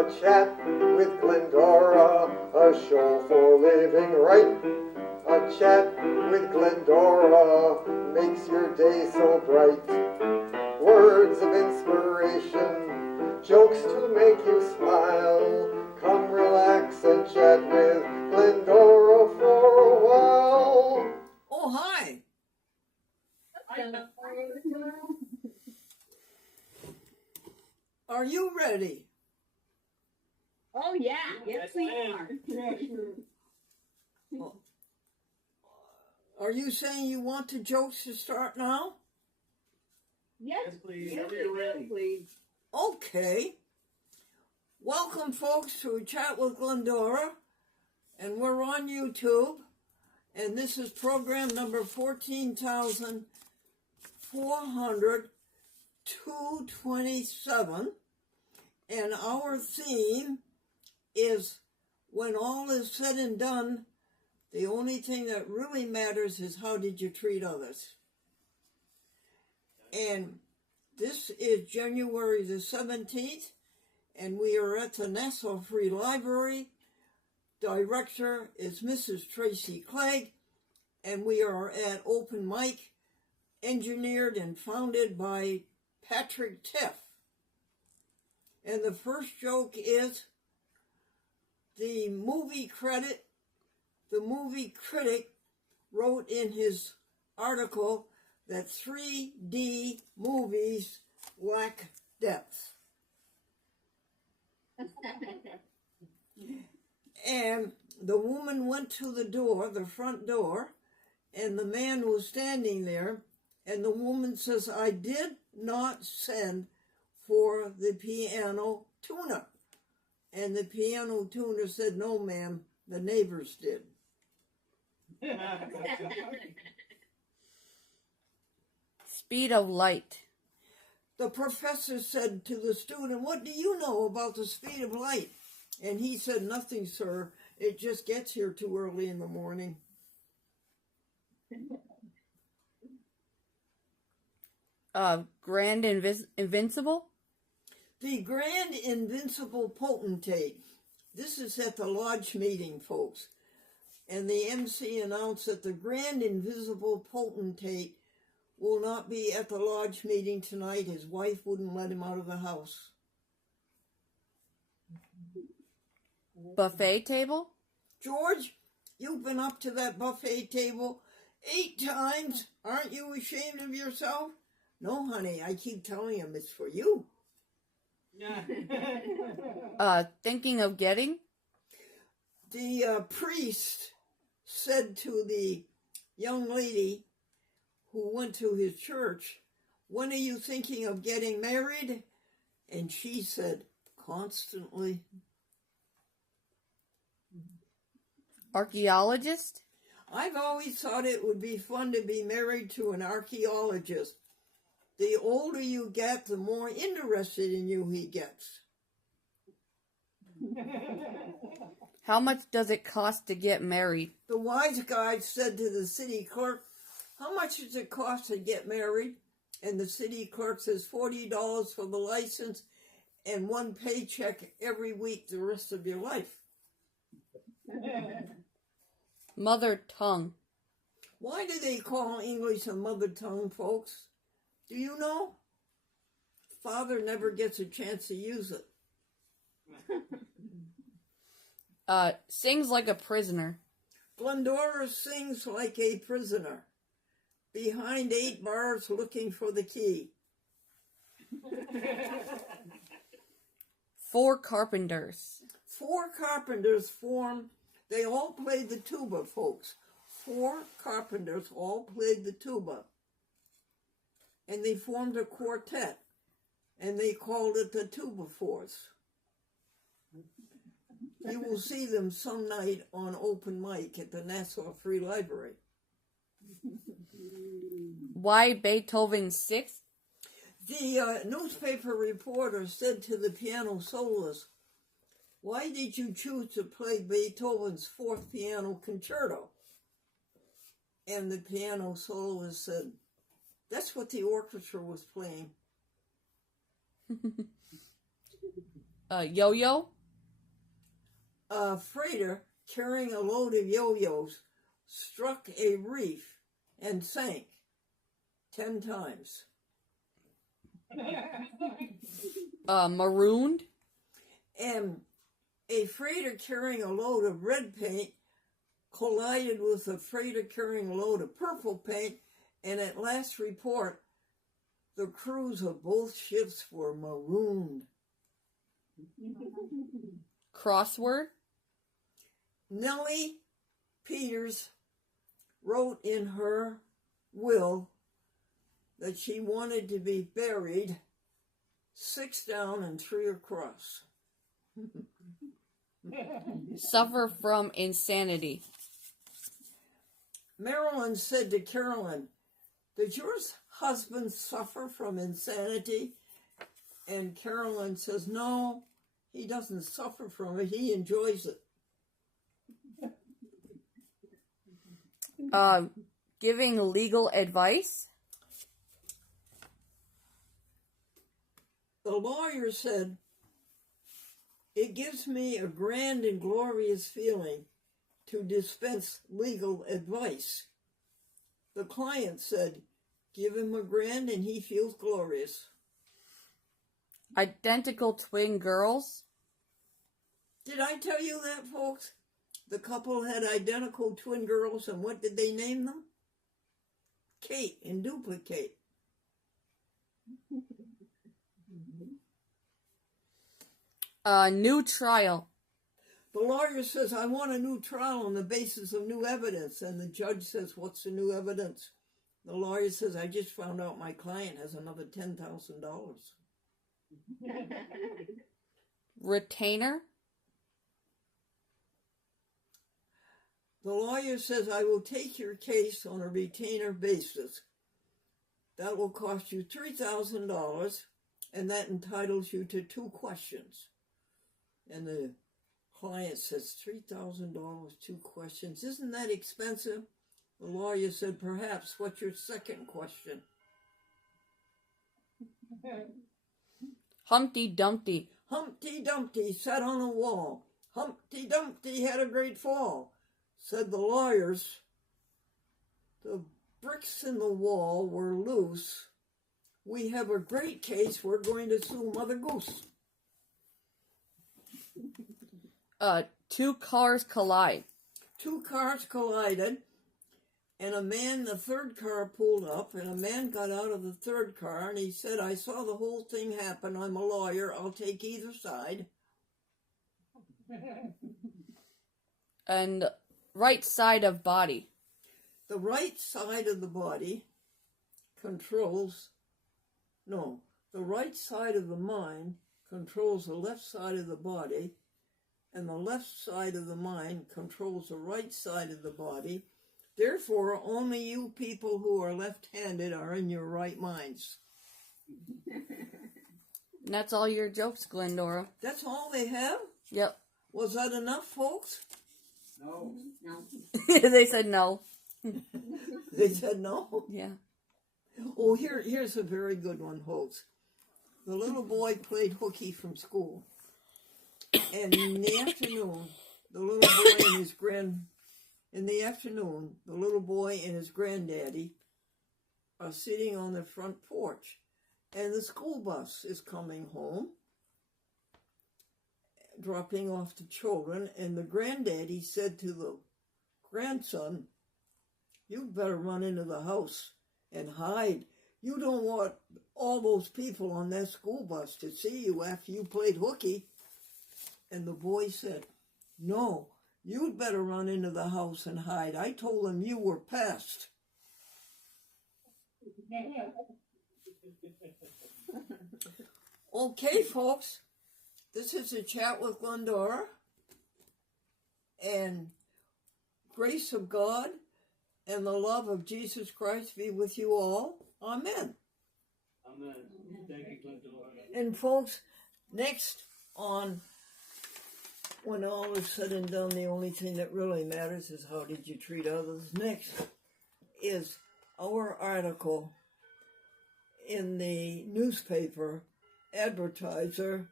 A chat with Glendora, a show for living right. A chat with Glendora makes your day so bright. Words of inspiration, jokes to make you smile. Come relax and chat with Glendora for a while. Oh, hi. Are you ready? Oh yeah, yes we are. Are you saying you want the jokes to start now? Yes, please. Yes, please. Okay. Welcome, folks, to a chat with Glendora, and we're on YouTube, and this is program number 14,227, and our theme is when all is said and done, the only thing that really matters is how did you treat others. And this is January the 17th, and we are at the Nassau Free Library. Director is Mrs. Tracy Clegg, and we are at Open Mic, engineered and founded by Patrick Tiff. And the first joke is the movie critic wrote in his article that 3D movies lack depth. And the woman went to the front door, and the man was standing there, and the woman says, "I did not send for the piano tuner." And the piano tuner said, "No, ma'am, the neighbors did." Speed of light. The professor said to the student, "What do you know about the speed of light?" And he said, "Nothing, sir. It just gets here too early in the morning." Grand Invincible? The Grand Invincible Potentate. This is at the lodge meeting, folks. And the MC announced that the Grand Invisible Potentate will not be at the lodge meeting tonight. His wife wouldn't let him out of the house. Buffet table? George, you've been up to that buffet table 8 times. Aren't you ashamed of yourself? No, honey, I keep telling him it's for you. Thinking of getting? The priest said to the young lady who went to his church, "When are you thinking of getting married?" And she said, "Constantly." Archaeologist? I've always thought it would be fun to be married to an archaeologist. The older you get, the more interested in you he gets. How much does it cost to get married? The wise guy said to the city clerk, "How much does it cost to get married?" And the city clerk says, $40 for the license and 1 paycheck every week the rest of your life. Mother tongue. Why do they call English a mother tongue, folks? Do you know? Father never gets a chance to use it. Sings like a prisoner. Glendora sings like a prisoner, behind 8 bars looking for the key. 4 carpenters. 4 carpenters form, they all played the tuba, folks. 4 carpenters all played the tuba. And they formed a quartet, and they called it the Tuba Force. You will see them some night on Open Mic at the Nassau Free Library. Why Beethoven 6? The newspaper reporter said to the piano soloist, "Why did you choose to play Beethoven's 4th piano concerto?" And the piano soloist said, "That's what the orchestra was playing." Yo-yo? A freighter carrying a load of yo-yos struck a reef and sank 10 times. Marooned? And a freighter carrying a load of red paint collided with a freighter carrying a load of purple paint, and at last report, the crews of both ships were marooned. Crossword? Nellie Peters wrote in her will that she wanted to be buried 6 down and 3 across. Suffer from insanity. Marilyn said to Carolyn, "Does your husband suffer from insanity?" And Carolyn says, "No, he doesn't suffer from it. He enjoys it." Giving legal advice? The lawyer said, "It gives me a grand and glorious feeling to dispense legal advice." The client said, "Give him a grand and he feels glorious." Identical twin girls? Did I tell you that, folks? The couple had identical twin girls, and what did they name them? Kate and Duplicate. New trial. The lawyer says, "I want a new trial on the basis of new evidence." And the judge says, "What's the new evidence?" The lawyer says, "I just found out my client has another $10,000. Retainer? The lawyer says, "I will take your case on a retainer basis. That will cost you $3,000, and that entitles you to 2 questions." And the client says, $3,000, 2 questions. Isn't that expensive? The lawyer said, "Perhaps. What's your second question?" Humpty Dumpty. Humpty Dumpty sat on a wall. Humpty Dumpty had a great fall. Said the lawyers, "The bricks in the wall were loose. We have a great case. We're going to sue Mother Goose." 2 cars collide. 2 cars collided, and the third car pulled up, and a man got out of the third car, and he said, "I saw the whole thing happen. I'm a lawyer. I'll take either side." And right side of body. The right side of the body the right side of the mind controls the left side of the body, and the left side of the mind controls the right side of the body. Therefore, only you people who are left-handed are in your right minds. And that's all your jokes, Glendora. That's all they have? Yep. Was that enough, folks? No. They said no. They said no? Yeah. Oh, here's a very good one, folks. The little boy played hooky from school. And in the afternoon, the little boy and his granddaddy are sitting on the front porch. And the school bus is coming home, dropping off the children. And the granddaddy said to the grandson, "You'd better run into the house and hide. You don't want all those people on that school bus to see you after you played hooky." And the boy said, "No, you'd better run into the house and hide. I told them you were past." Okay, folks, this is a chat with Glendora, and grace of God and the love of Jesus Christ be with you all. Amen. Amen. Thank you, Glendora. And folks, next on When All Is Said and Done, the only thing that really matters is how did you treat others. Next is our article in the newspaper Advertiser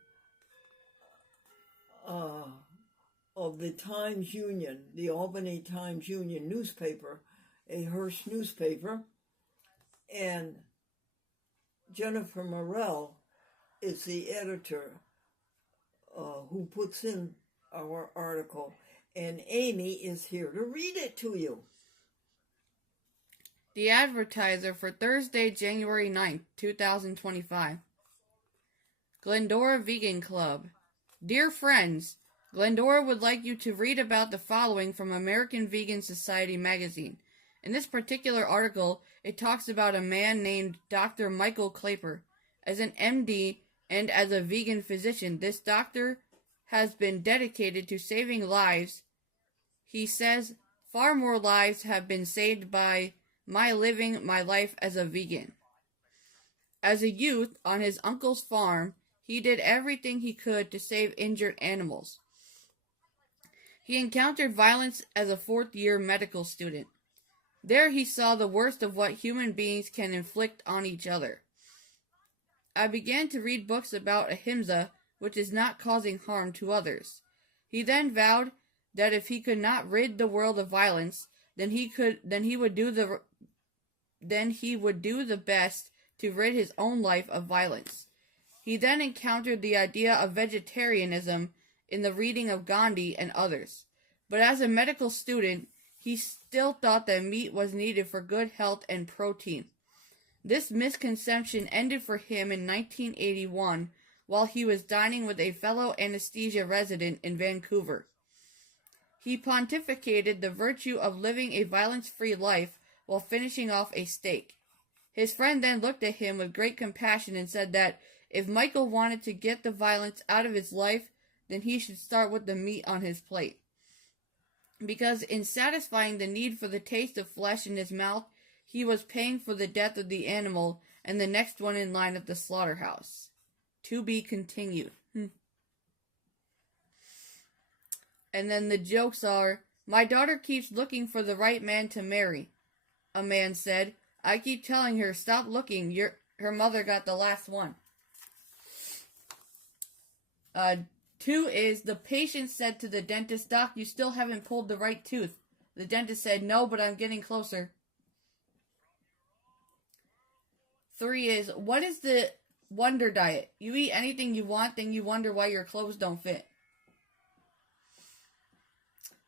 of the Times Union, the Albany Times Union newspaper, a Hearst newspaper, and Jennifer Morell is the editor who puts in our article, and Amy is here to read it to you. The Advertiser for Thursday, January 9th, 2025. Glendora Vegan Club. Dear friends, Glendora would like you to read about the following from American Vegan Society magazine. In this particular article, it talks about a man named Dr. Michael Claper. As an MD and as a vegan physician, this doctor has been dedicated to saving lives. He says far more lives have been saved by my living my life as a vegan. As a youth on his uncle's farm, he did everything he could to save injured animals. He encountered violence as a fourth-year medical student. There he saw the worst of what human beings can inflict on each other. I began to read books about ahimsa, which is not causing harm to others. He then vowed that if he could not rid the world of violence, then he would do the best to rid his own life of violence. He then encountered the idea of vegetarianism in the reading of Gandhi and others. But as a medical student, he still thought that meat was needed for good health and protein. This misconception ended for him in 1981 while he was dining with a fellow anesthesia resident in Vancouver. He pontificated the virtue of living a violence-free life while finishing off a steak. His friend then looked at him with great compassion and said that if Michael wanted to get the violence out of his life, then he should start with the meat on his plate. Because in satisfying the need for the taste of flesh in his mouth, he was paying for the death of the animal and the next one in line at the slaughterhouse. To be continued. And then the jokes are, my daughter keeps looking for the right man to marry. A man said, I keep telling her, stop looking, her mother got the last one. 2 is, the patient said to the dentist, Doc, you still haven't pulled the right tooth. The dentist said, no, but I'm getting closer. 3 is, what is the wonder diet? You eat anything you want, then you wonder why your clothes don't fit.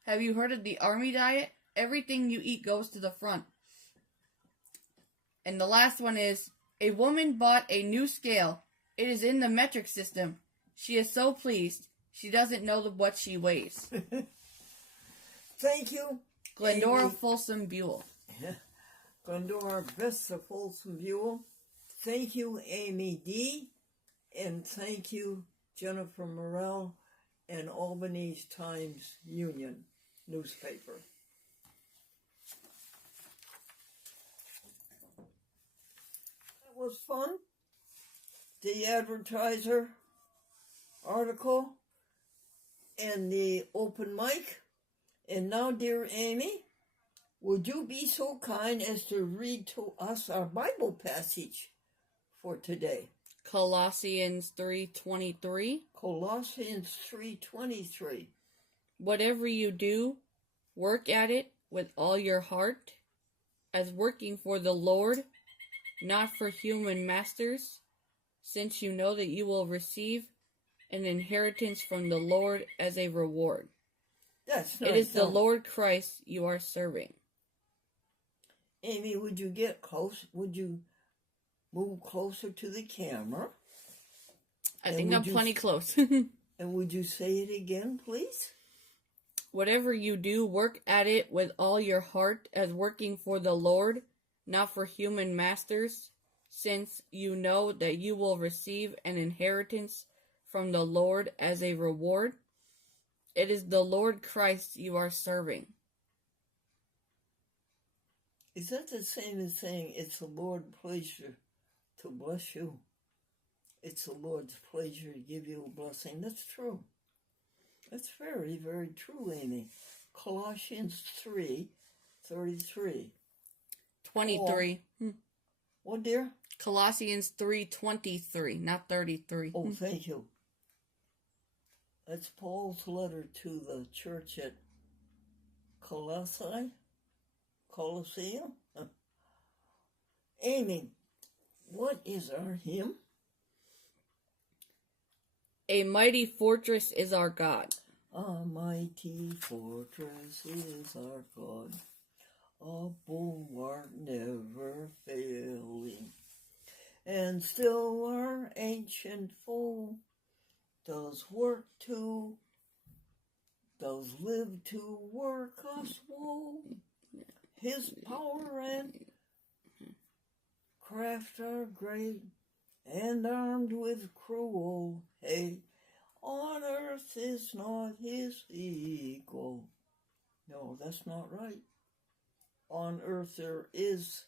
Have you heard of the army diet? Everything you eat goes to the front. And the last one is, a woman bought a new scale. It is in the metric system. She is so pleased. She doesn't know what she weighs. Thank you, Glendora Amy. Folsom Buell. Glendora Vista Folsom Buell. Thank you, Amy D. And thank you, Jennifer Morell and Albany's Times Union newspaper. That was fun. The Advertiser article and the open mic. And now, dear Amy, would you be so kind as to read to us our Bible passage for today? Colossians 3:23. Colossians 3:23. Whatever you do, work at it with all your heart, as working for the Lord, not for human masters, since you know that you will receive an inheritance from the Lord as a reward. That's It is the Lord Christ you are serving. Amy, would you get close? Would you move closer to the camera? I think I'm plenty close. And would you say it again, please? Whatever you do, work at it with all your heart as working for the Lord, not for human masters, since you know that you will receive an inheritance from the Lord as a reward. It is the Lord Christ you are serving. Is that the same as saying it's the Lord's pleasure to bless you? It's the Lord's pleasure to give you a blessing. That's true. That's very, very true, Amy. Colossians 3:33. 23. What, dear? Colossians 3:23, not 33. Oh, thank you. That's Paul's letter to the church at Colosseum. Amy, what is our hymn? A mighty fortress is our God. A mighty fortress is our God, a bulwark never failing, and still our ancient foe does live to work us woe. His power and craft are great, and armed with cruel hate, on earth is not his equal. No, that's not right. On earth there is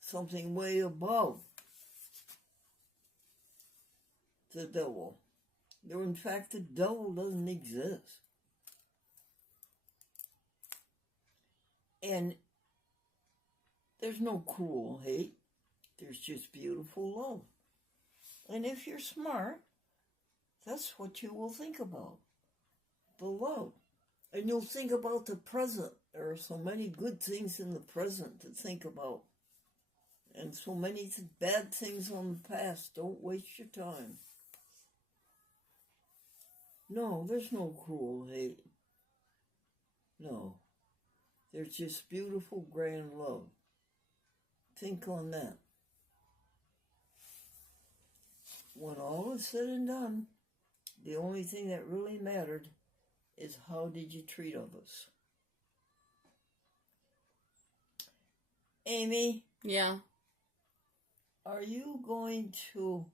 something way above the devil. In fact, the devil doesn't exist. And there's no cruel hate. There's just beautiful love. And if you're smart, that's what you will think about. The love. And you'll think about the present. There are so many good things in the present to think about. And so many bad things on the past. Don't waste your time. No, there's no cruel hate. No. There's just beautiful, grand love. Think on that. When all is said and done, the only thing that really mattered is how did you treat others. Amy? Yeah. Are you going to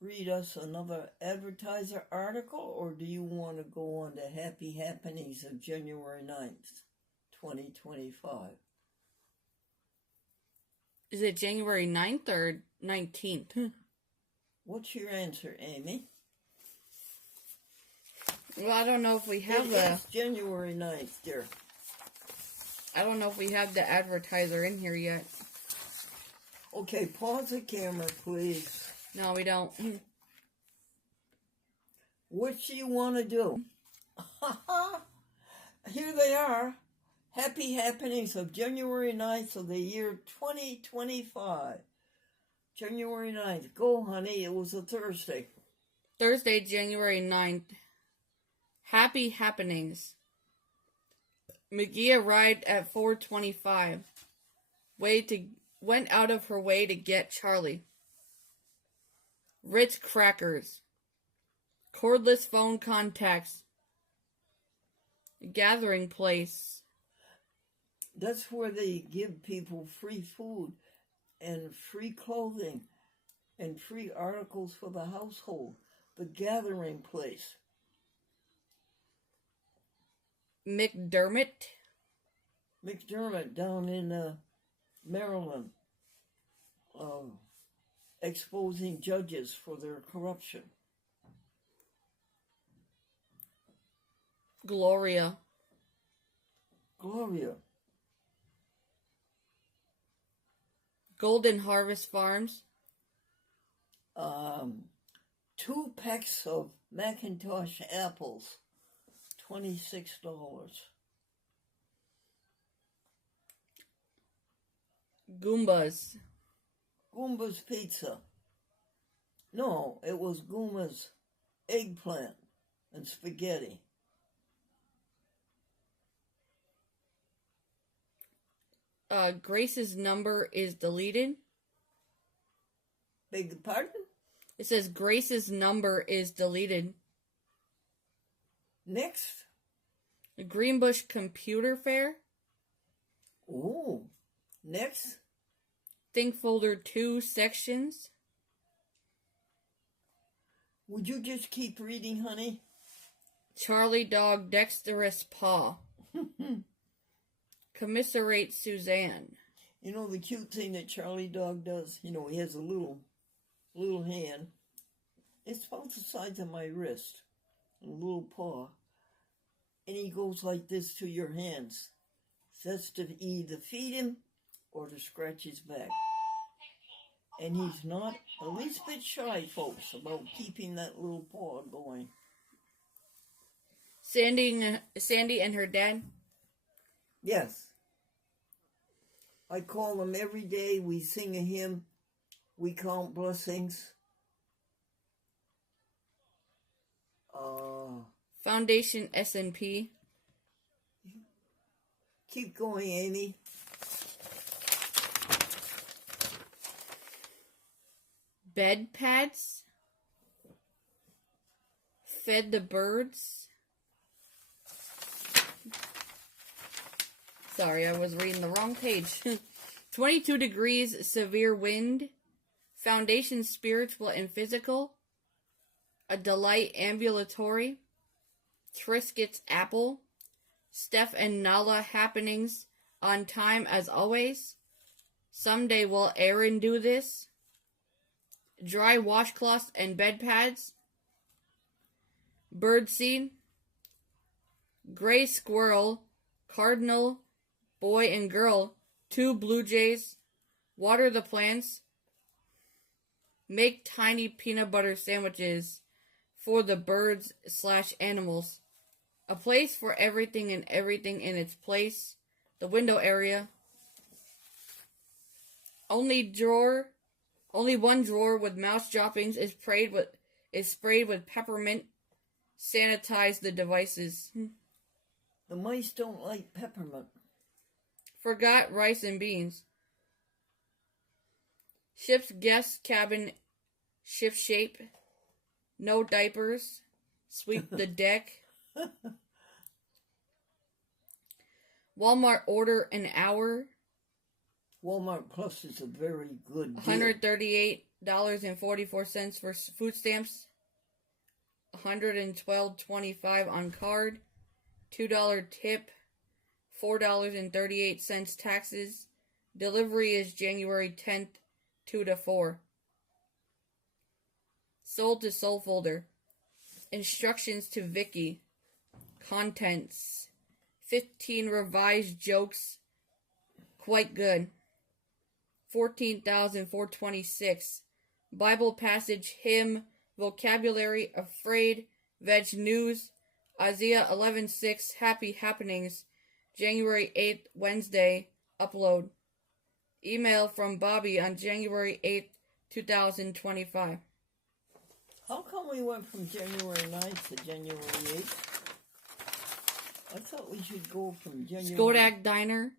read us another Advertiser article, or do you want to go on to Happy Happenings of January 9th, 2025? Is it January 9th or 19th? What's your answer, Amy? Well, I don't know if we have It's January 9th, dear. I don't know if we have the Advertiser in here yet. Okay, pause the camera, please. No, we don't. What do you want to do? Here they are. Happy Happenings of January 9th of the year 2025. January 9th. Go, honey. It was a Thursday. Thursday, January 9th. Happy Happenings. McGee arrived at 4:25. Went out of her way to get Charlie. Ritz crackers. Cordless phone contacts. Gathering place. That's where they give people free food and free clothing and free articles for the household. The gathering place. McDermott down in Maryland, exposing judges for their corruption. Gloria. Golden Harvest Farms. 2 packs of Macintosh apples, $26. Goombas Pizza. No, it was Goombas eggplant and spaghetti. Grace's number is deleted. Beg your pardon? It says Grace's number is deleted. Next. The Greenbush Computer Fair. Ooh. Next. Think folder 2 sections. Would you just keep reading, honey? Charlie Dog Dexterous Paw. Commiserate Suzanne. You know the cute thing that Charlie Dog does? You know, he has a little hand. It's about the size of my wrist. A little paw. And he goes like this to your hands. That's to either feed him or to scratch his back. And he's not the least bit shy, folks, about keeping that little paw going. Sandy and her dad. Yes. I call them every day. We sing a hymn. We count blessings. Foundation S&P. Keep going, Amy. Bed pads. Fed the birds. Sorry, I was reading the wrong page. 22 degrees, severe wind. Foundation spiritual and physical. A delight ambulatory. Triscuits apple. Steph and Nala happenings on time as always. Someday will Aaron do this. Dry washcloths and bed pads. Birdseed. Gray squirrel. Cardinal. Boy and girl. 2 blue jays. Water the plants. Make tiny peanut butter sandwiches for the birds/animals. A place for everything and everything in its place. The window area. Only one drawer with mouse droppings is sprayed with peppermint. Sanitize the devices. The mice don't like peppermint. Forgot rice and beans. Ship's guest cabin ship shape. No diapers. Sweep the deck. Walmart order an hour. Walmart Plus is a very good deal. $138.44 for food stamps. $112.25 on card. $2 tip. $4.38 taxes. Delivery is January 10th, 2 to 4. Sold to Soul Folder. Instructions to Vicky. Contents. 15 revised jokes. Quite good. 14,426. Bible passage, hymn, vocabulary, afraid, veg news, Isaiah 11:6, happy happenings, January 8th, Wednesday, upload. Email from Bobby on January 8th, 2025. How come we went from January 9th to January 8th? I thought we should go from January... Skodak Diner.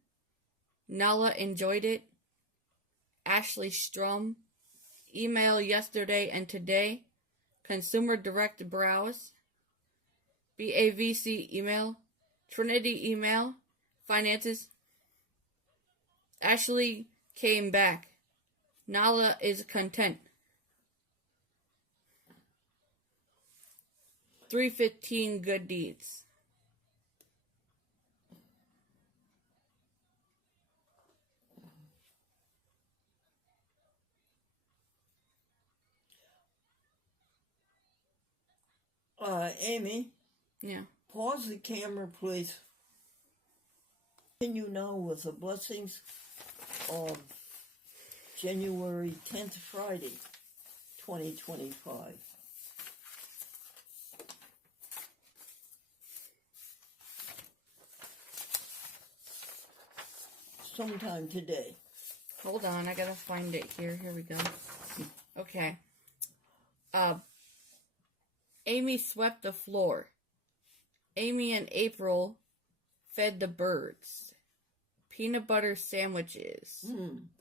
Nala enjoyed it. Ashley Strum. Email yesterday and today. Consumer Direct browse. BAVC email. Trinity email. Finances. Ashley came back. Nala is content. 315 good deeds. Amy? Yeah. Pause the camera, please. Continue now with the blessings of January 10th, Friday, 2025. Sometime today. Hold on, I gotta find it here. Here we go. Okay. Amy swept the floor. Amy and April fed the birds. Peanut butter sandwiches.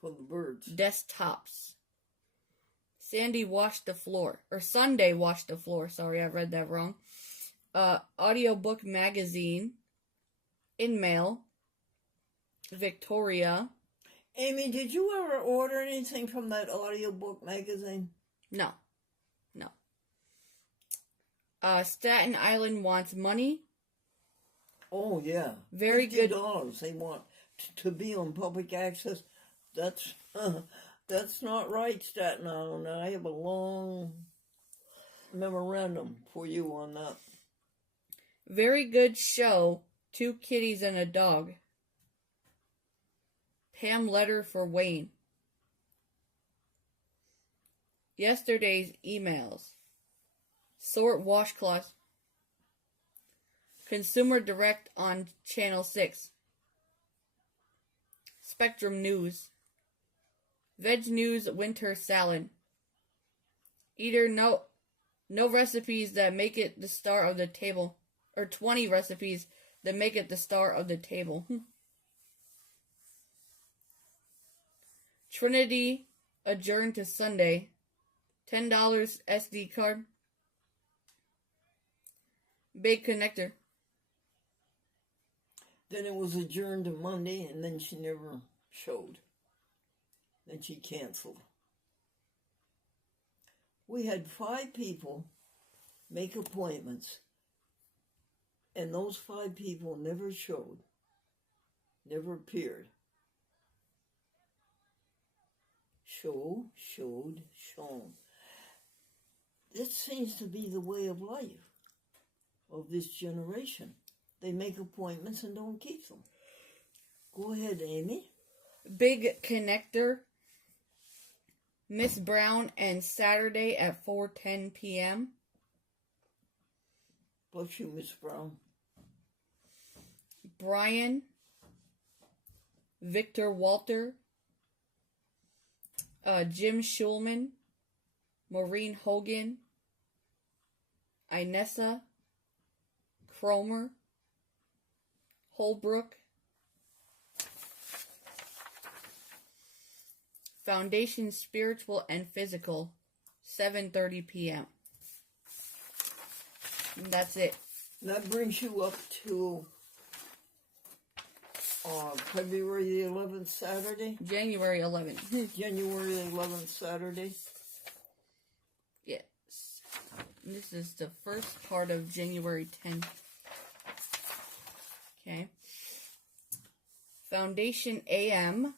For the birds. Desktops. Sandy washed the floor. Or Sunday washed the floor. Sorry, I read that wrong. Audiobook magazine. InMail. Victoria. Amy, did you ever order anything from that audiobook magazine? No. Staten Island wants money. Oh, yeah. Very good. $50 they want to be on public access. That's not right, Staten Island. I have a long memorandum for you on that. Very good show. 2 kitties and a dog. Pam letter for Wayne. Yesterday's emails. Sort washcloths. Consumer Direct on Channel 6. Spectrum News. Veg News Winter Salad. Eater no recipes that make it the star of the table. Or 20 recipes that make it the star of the table. Trinity adjourned to Sunday. $10 SD card. Big connector. Then it was adjourned to Monday, and then she never showed. Then she canceled. We had 5 people make appointments, and those 5 people never showed, never appeared. Showed, shown. This seems to be the way of life of this generation. They make appointments and don't keep them. Go ahead, Amy. Big connector. Miss Brown and Saturday at 4:10 p.m. Bless you, Miss Brown. Brian. Victor Walter. Jim Schulman. Maureen Hogan. Inessa. Cromer. Holbrook. Foundation Spiritual and Physical, 7:30 p.m. And that's it. That brings you up to February the 11th, Saturday? January 11th. January the 11th, Saturday? Yes. This is the first part of January 10th. Okay. Foundation AM.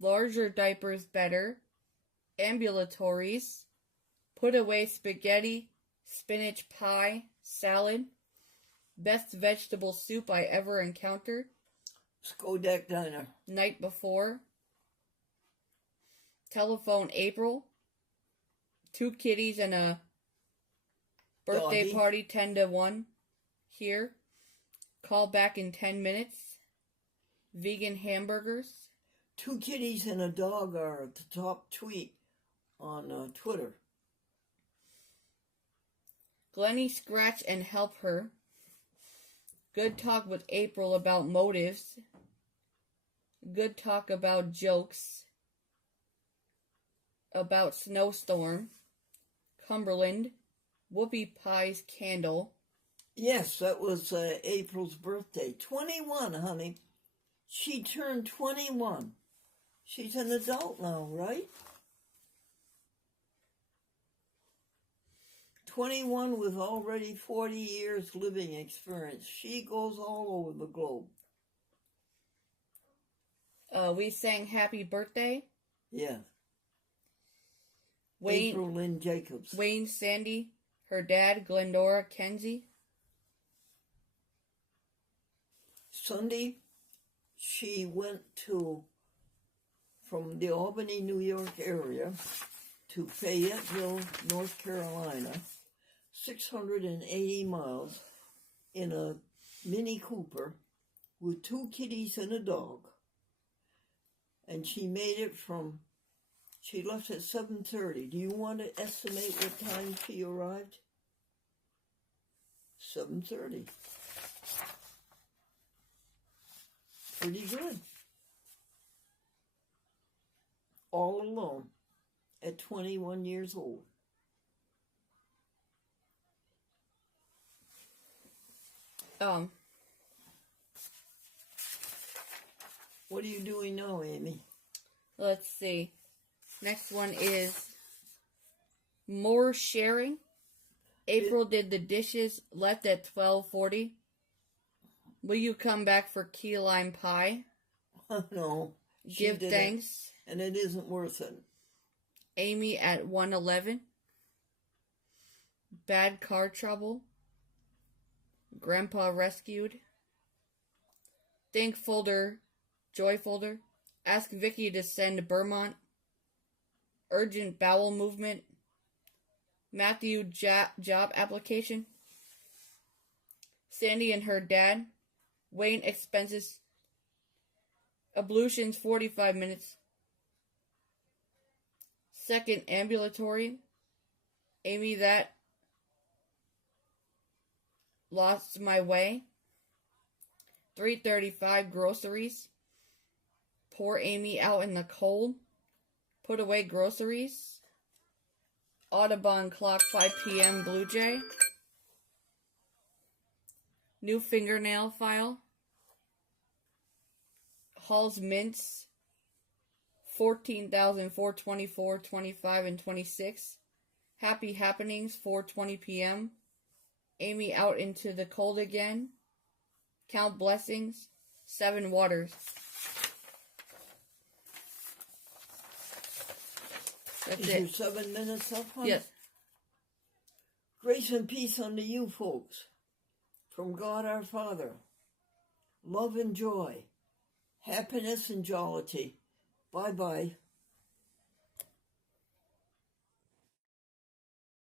Larger diapers better. Ambulatories. Put away spaghetti. Spinach pie. Salad. Best vegetable soup I ever encountered. Skodak Diner. Night before. Telephone April. 2 kitties and a birthday Doggy. party 10 to 1 here. Call back in 10 minutes. Vegan hamburgers. 2 kitties and a dog are the top tweet on Twitter. Glennie scratch and help her. Good talk with April about motives. Good talk about jokes. About snowstorm. Cumberland. Whoopie Pie's candle. Yes, that was April's birthday. 21, honey. She turned 21. She's an adult now, right? 21 with already 40 years living experience. She goes all over the globe. We sang Happy Birthday. Yeah. Wayne, April Lynn Jacobs. Wayne Sandy, her dad, Glendora Kenzie. Sunday, she went from the Albany, New York area to Fayetteville, North Carolina, 680 miles in a Mini Cooper with 2 kitties and a dog. And she made it she left at 7:30. Do you want to estimate what time she arrived? 7:30. Pretty good. All alone at 21 years old. What are you doing now, Amy? Let's see. Next one is more sharing. April did the dishes, left at 12:40. Will you come back for key lime pie? No. Give thanks. And it isn't worth it. Amy at 1:11. Bad car trouble. Grandpa rescued. Thank folder. Joy folder. Ask Vicky to send Vermont. Urgent bowel movement. Matthew job application. Sandy and her dad. Wayne expenses. Ablutions 45 minutes. Second ambulatory. Amy that lost my way. 3:35 groceries. Poor Amy out in the cold. Put away groceries. Audubon clock 5 p.m. Blue Jay. New fingernail file. Hall's mints. 14,424, 25, and 26. Happy happenings 4:20 p.m. Amy out into the cold again. Count blessings. 7 waters. That's Is it. your 7 minutes up, hon? Yes. Grace and peace unto you folks. From God our Father. Love and joy. Happiness and jollity. Bye-bye.